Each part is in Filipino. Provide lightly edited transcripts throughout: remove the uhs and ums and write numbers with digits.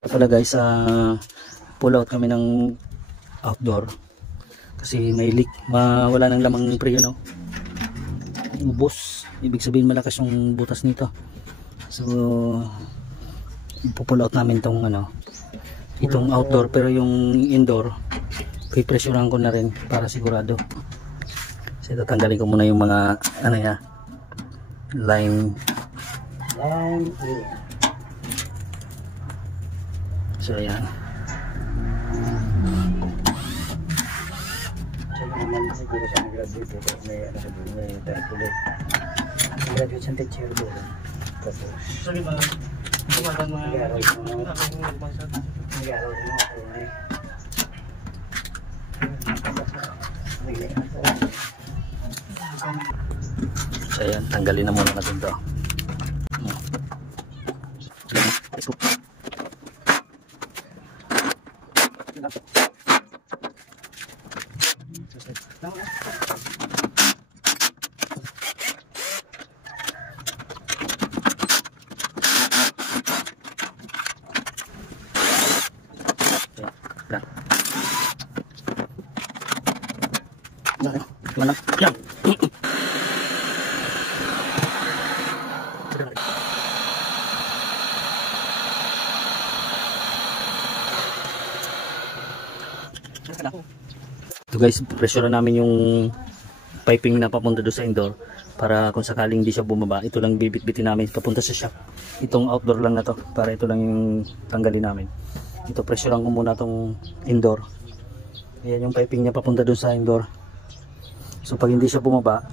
Pala guys, pull out kami ng outdoor kasi may leak, wala nang lamang pre, no? Ubos, ibig sabihin malakas yung butas nito. So pull out namin tong itong outdoor, pero yung indoor pipresyonan ko na rin para sigurado. So tatanggalin ko muna yung mga line. So ayan. Siguro siya nag-graduate ito. May tertuloy. Nag-graduate siyang teacher doon. Tapos Sorry ba? nag-aaral rin ako eh. So ayan, tanggalin na muna natin to. Mana? Yan. Ito guys, pressure namin yung piping na papunta doon sa indoor para kung sakaling hindi siya bumaba, ito lang bibit-bitin namin papunta sa shop. Itong outdoor lang na to, para ito lang yung tanggalin namin. Ito pressurean ko muna tong indoor. Ayan yung piping niya papunta doon sa indoor. So pag hindi siya bumaba,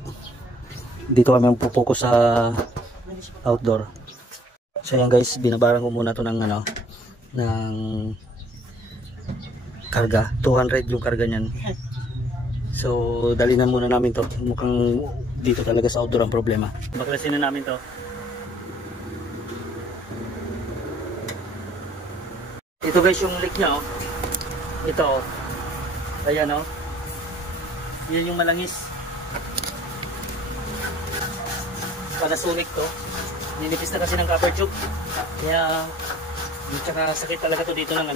dito kami magpo-focus sa outdoor. So ayan guys, binabaran ko muna to ng ng karga. 200 yung karga niyan. So dali na muna namin to. Mukhang dito talaga sa outdoor ang problema. Baklasin na namin to. Ito guys yung leak niya, oh. Ito, oh. Ayan, oh. Yan yung malangis. Panasonic to. Ninipis na kasi ng copper tube. Kaya tsaka sakit talaga to dito ng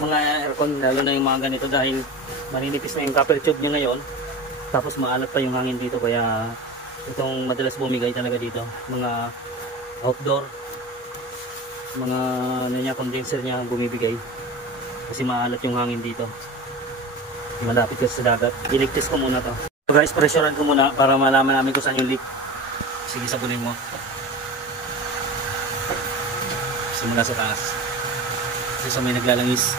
mga aircon, lalo na yung mga ganito dahil maninipis na yung copper tube niya ngayon. Tapos maalat pa yung hangin dito, kaya itong madalas bumigay talaga dito. Mga outdoor, mga condenser niya bumibigay kasi maalat yung hangin dito. Malapit kasi sa dagat. I-leak-test ko muna to. So guys, pressurean ko muna para malaman namin kung saan yung leak. Sige, sabunin mo. Simula sa taas. Kasi sa may naglalangis.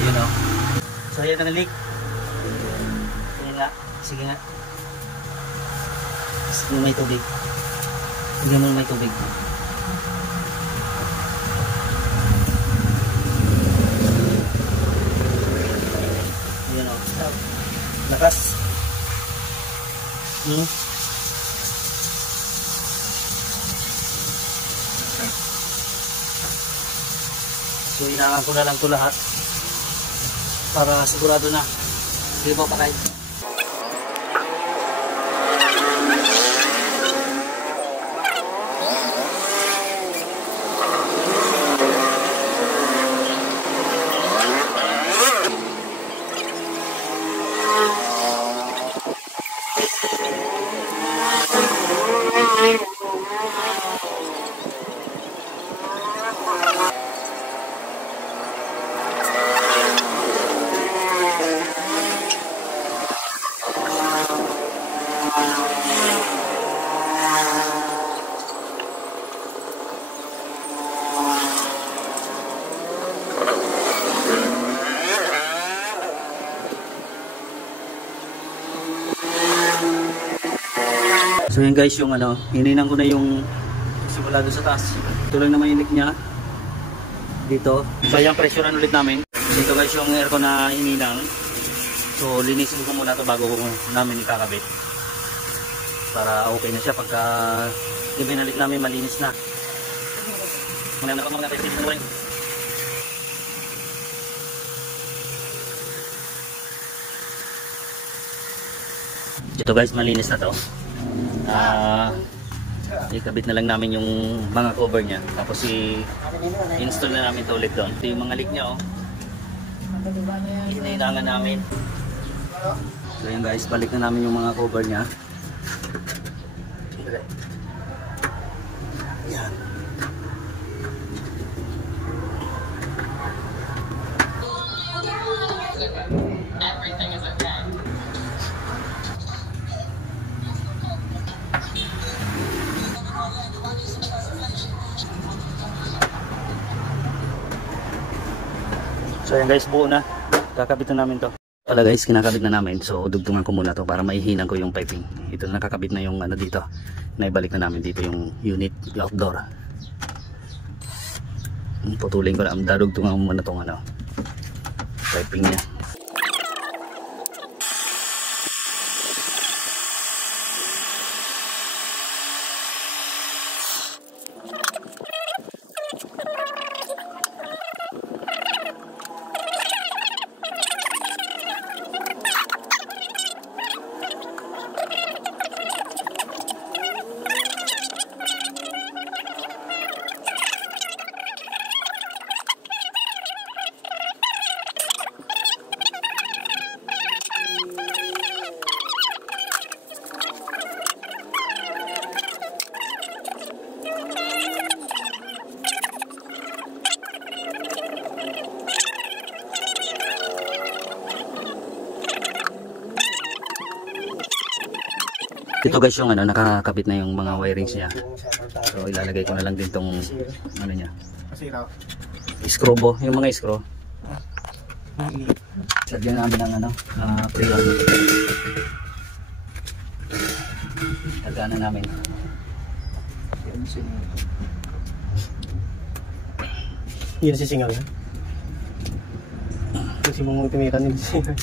Yun o. So ayan ang leak. Ayan nga. Sige nga. Sige may tubig. Sige mo may tubig. Ayan o. Lakas. So inaangan ko na lang ito lahat para sigurado na hindi ba patay. So yun guys, yung hininan ko na yung simula doon sa taas. Ito lang naman yung leak niya dito. So yan, pressurean ulit namin. Ito guys yung aircon na hininang. So linisin ko muna ito bago namin ikakabit para okay na siya pagka ibinalik namin malinis na. Muna na mga pressurean mo rin. Ito guys, malinis na to. ikabit na lang namin yung mga cover niya, tapos i-install na namin ito ulit doon. Ito yung mga leak niya, oh. Hinailangan namin. So yun guys, balik na namin yung mga cover niya. Yan. Everything is okay. So yan guys, buo na. Kakabit na namin to. Wala guys, kinakabit na namin. So dugtungan ko muna to para maihinan ko yung piping. Ito na, nakakabit na yung ano dito. Naibalik na namin dito yung unit, yung outdoor. Putulin ko na. Dadugtungan ko muna tong ano, piping niya. Ito guys yung ano, nakakabit na yung mga wirings niya. So ilalagay ko na lang din tong ano niya, screw bo, yung mga screw. Sadyan namin ng ano, pre-on. Tagana namin. Yun si singaw yan. Kasi mong timiran yung singaw.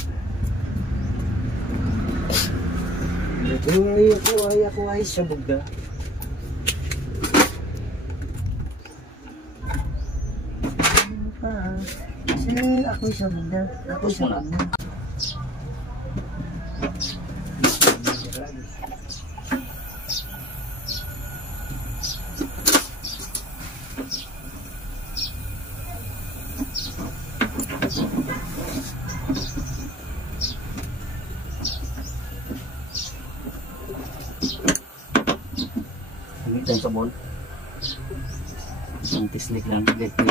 Ako ay siya bugda. Ako siya bugda. Ako siya bugda. Ito yung sabon. Isang tislik lang,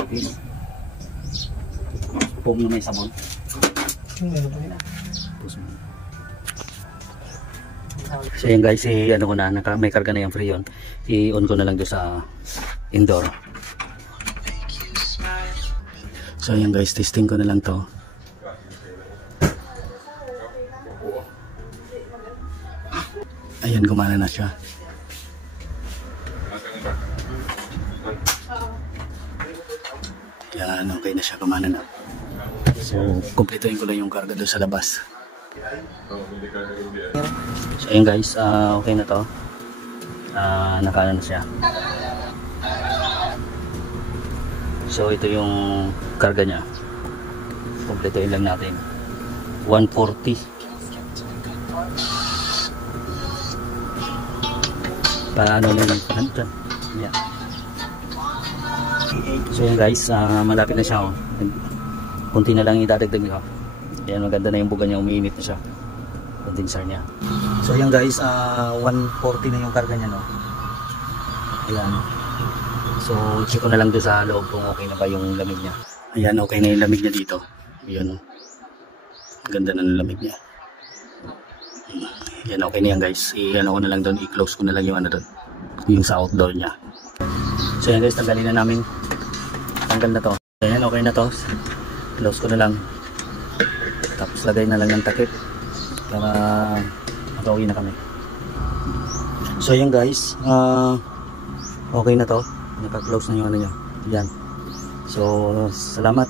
tis. Foam na may sabon. So yun guys, ano ko na, may karga na yung Freon. I-on ko na lang doon sa indoor. So yun guys, testing ko na lang to. Ayan, gumana na siya. Yan, okay na siya, gumana na. So, kumpletuhin ko lang yung karga doon sa labas. So, ayun guys, okay na to. Nakana na siya. So, ito yung karga niya. Kumpletuhin lang natin. 140. Paano na lang? Yan. So yun guys, malapit na siya, oh. Kunti na lang idadagdag nyo. Ayan, maganda na yung buga niya, umiinit na siya. Condenser niya. So yun guys, 140 na yung karga niya, no. Ayan. So check ko na lang doon sa loob kung okay na ba yung lamig niya. Ayan, okay na yung lamig niya dito. Ayan, oh. Ganda na ng lamig niya. Ayan, okay na yan guys. I-ano ko na lang doon, i-close ko na lang yung ano doon, yung sa outdoor niya. So yan guys, tanggalin na namin. Tanggal na to. Ayan, okay na to. Close ko na lang. Tapos lagay na lang ng takip para makauwi na kami. So yan guys, okay na to. Naka-close na yung ano nyo. Yan. So salamat.